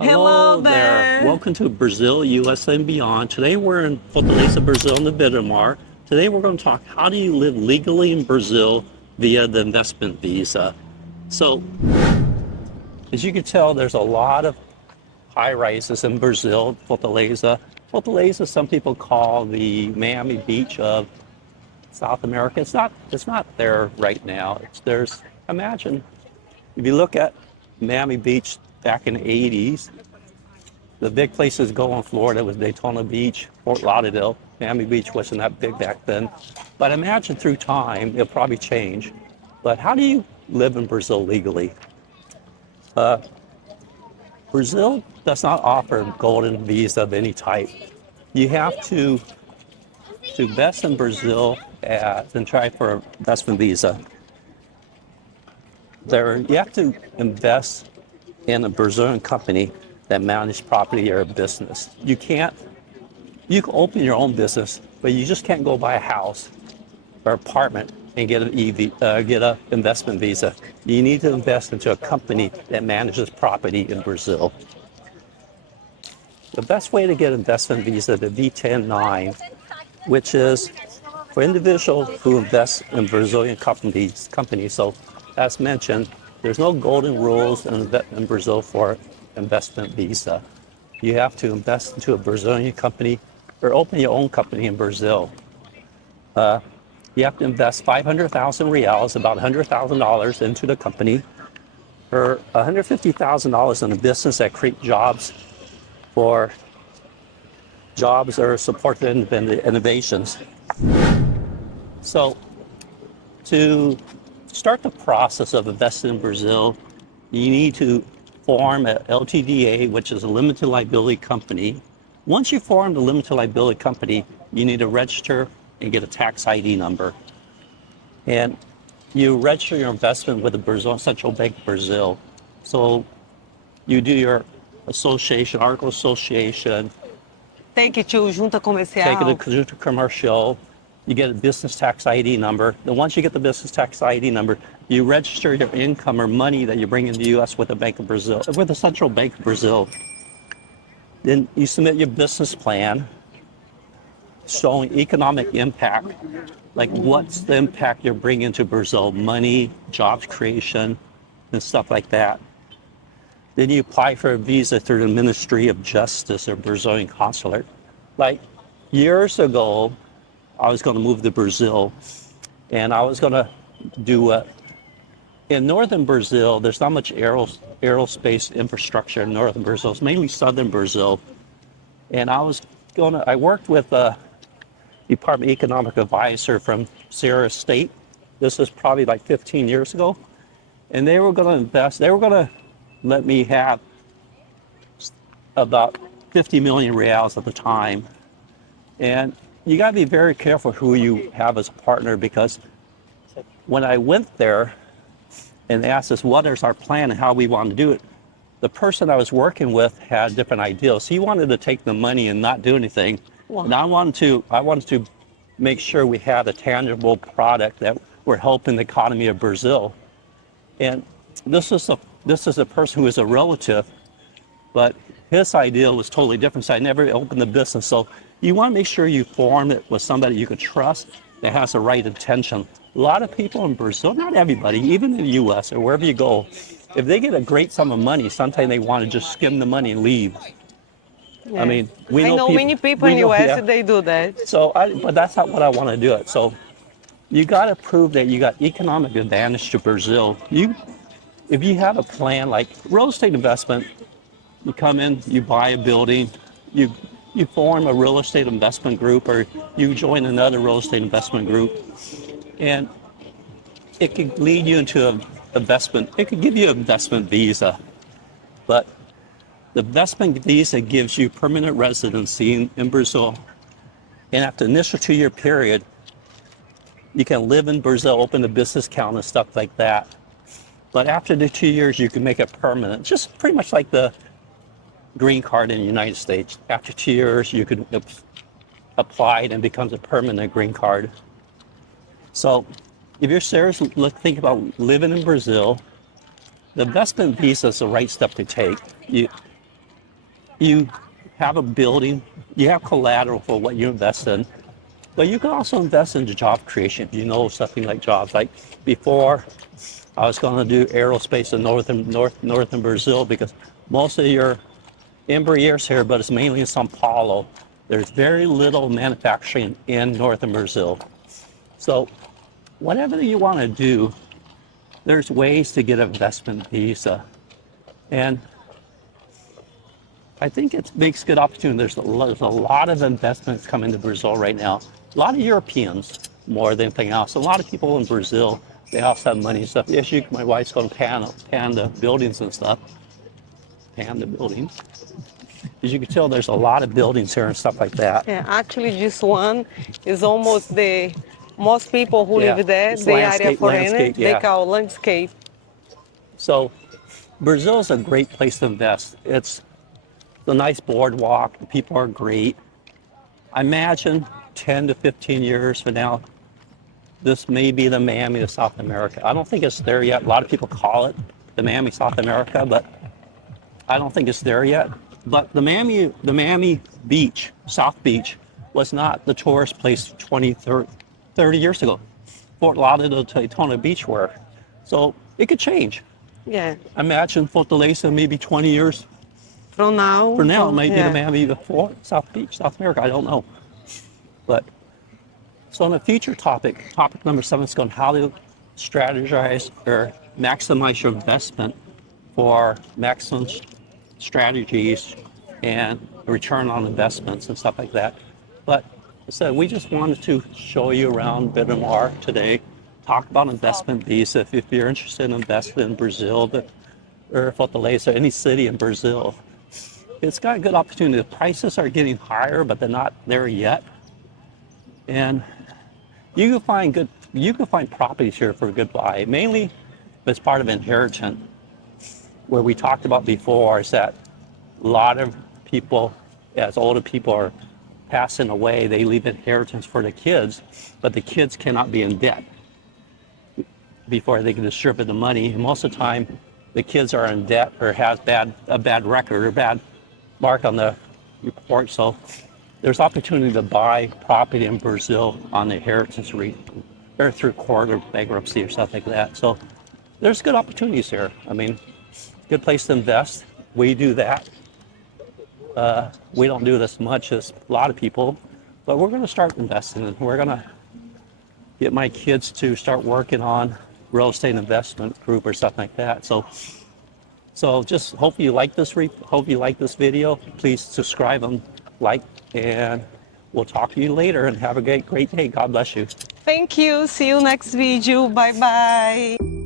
Hello Hello there. there. Welcome to Brazil, USA, and beyond. Today we're in Fortaleza, Brazil, in the VITEM IX. Today we're going to talk how do you live legally in Brazil via the investment visa. So, as you can tell, there's a lot of high rises in Brazil, Fortaleza. Fortaleza, some people call the Miami Beach of South America. It's not there right now. Imagine if you look at Miami Beach back in the 80s. The big places go in Florida was Daytona Beach, Fort Lauderdale. Miami Beach wasn't that big back then. But imagine through time, it'll probably change. But how do you live in Brazil legally? Brazil does not offer a golden visa of any type. You have to invest in Brazil and try for an investment visa. You have to invest in a Brazilian company that manages property or a business. You can open your own business, but you just can't go buy a house or apartment and get an investment visa. You need to invest into a company that manages property in Brazil. The best way to get an investment visa, the VITEM IX, which is for individuals who invest in Brazilian companies. So, as mentioned, there's no golden rules in Brazil for investment visa. You have to invest into a Brazilian company or open your own company in Brazil. You have to invest 500,000 reals, about $100,000 into the company, or $150,000 in a business that creates jobs or support innovations. So to start the process of investing in Brazil, you need to form a LTDA, which is a limited liability company. Once you form the limited liability company, you need to register and get a tax ID number. And you register your investment with the Brazil Central Bank of Brazil. So you do your association, article association, Take it to junta take it comercial. to commercial, you get a business tax ID number. Then once you get the business tax ID number, you register your income or money that you bring in the U.S. with the Bank of Brazil, with the Central Bank of Brazil. Then you submit your business plan showing economic impact, like what's the impact you're bringing to Brazil, money, jobs creation, and stuff like that. Then you apply for a visa through the Ministry of Justice or Brazilian consulate. Like years ago, I was going to move to Brazil, and I was going to do in northern Brazil, there's not much aerospace infrastructure in northern Brazil. It's mainly southern Brazil. And I worked with a Department Economic Advisor from Sierra State. This was probably like 15 years ago. And they were going to let me have about 50 million reals at the time. And you got to be very careful who you have as a partner, because when I went there and asked us what is our plan and how we want to do it, the person I was working with had different ideas. He wanted to take the money and not do anything. And I wanted to make sure we had a tangible product that we're helping the economy of Brazil. And this is a person who is a relative, but his idea was totally different. So I never opened the business. So you want to make sure you form it with somebody you can trust that has the right intention. A lot of people in Brazil, not everybody, even in the U.S. or wherever you go, if they get a great sum of money, sometimes they want to just skim the money and leave. I Yeah. mean, we I know know people. many people We in know, US yeah. they do that. But that's not what I want to do it. So you got to prove that you got economic advantage to Brazil. If you have a plan like real estate investment, you come in, you buy a building, you form a real estate investment group, or you join another real estate investment group, and it could lead you into an investment. It could give you an investment visa, but the investment visa gives you permanent residency in Brazil, and after the initial 2-year period, you can live in Brazil, open a business account and stuff like that. But after the 2 years, you can make it permanent, just pretty much like the green card in the United States. After 2 years, you could apply it and it becomes a permanent green card. So if you're serious, think about living in Brazil, the investment visa is the right step to take. you have a building, you have collateral for what you invest in, but you can also invest in job creation. You know, something like jobs. Like before, I was going to do aerospace in northern Brazil because most of your Embraers here, but it's mainly in São Paulo. There's very little manufacturing in northern Brazil. So whatever you want to do, there's ways to get an investment visa. And I think it makes good opportunity. There's a lot of investments coming to Brazil right now. A lot of Europeans more than anything else. A lot of people in Brazil, they also have money and stuff. Yes, my wife's going to pan the buildings and stuff. Pan the buildings. As you can tell, there's a lot of buildings here and stuff like that. Yeah, actually, this one is almost the most people who Yeah, live there. it's They are foreigners. They yeah. call landscape. So Brazil is a great place to invest. It's a nice boardwalk. The people are great. I imagine 10 to 15 years from now, this may be the Miami of South America. I don't think it's there yet. A lot of people call it the Miami South America, but I don't think it's there yet. But the Miami Beach, South Beach, was not the tourist place 20, 30 years ago. Fort Lauderdale, Daytona Beach were. So it could change. Yeah. Imagine Fortaleza maybe 20 years From now. for now, maybe yeah. the Miami before South Beach, South America, I don't know. But so on a future topic number 7 is going how to strategize or maximize your investment for maximum strategies and return on investments and stuff like that. But so we just wanted to show you around VITEM IX today, talk about investment visa. If you're interested in investing in Brazil or Fortaleza, any city in Brazil, it's got a good opportunity. The prices are getting higher, but they're not there yet. And you can find properties here for a good buy. Mainly, as part of inheritance, where we talked about before, is that a lot of people, as older people are passing away, they leave inheritance for the kids, but the kids cannot be in debt before they can distribute the money. And most of the time, the kids are in debt or has a bad record or bad mark on the report. So there's opportunity to buy property in Brazil on the inheritance rate or through court or bankruptcy or stuff like that. So there's good opportunities here. I mean, good place to invest. We do that. We don't do this much as a lot of people, but we're going to start investing, and we're going to get my kids to start working on real estate investment group or stuff like that. So just hope you like this video. Please subscribe and like, and we'll talk to you later, and have a great day. God bless you. Thank you. See you next video. Bye bye.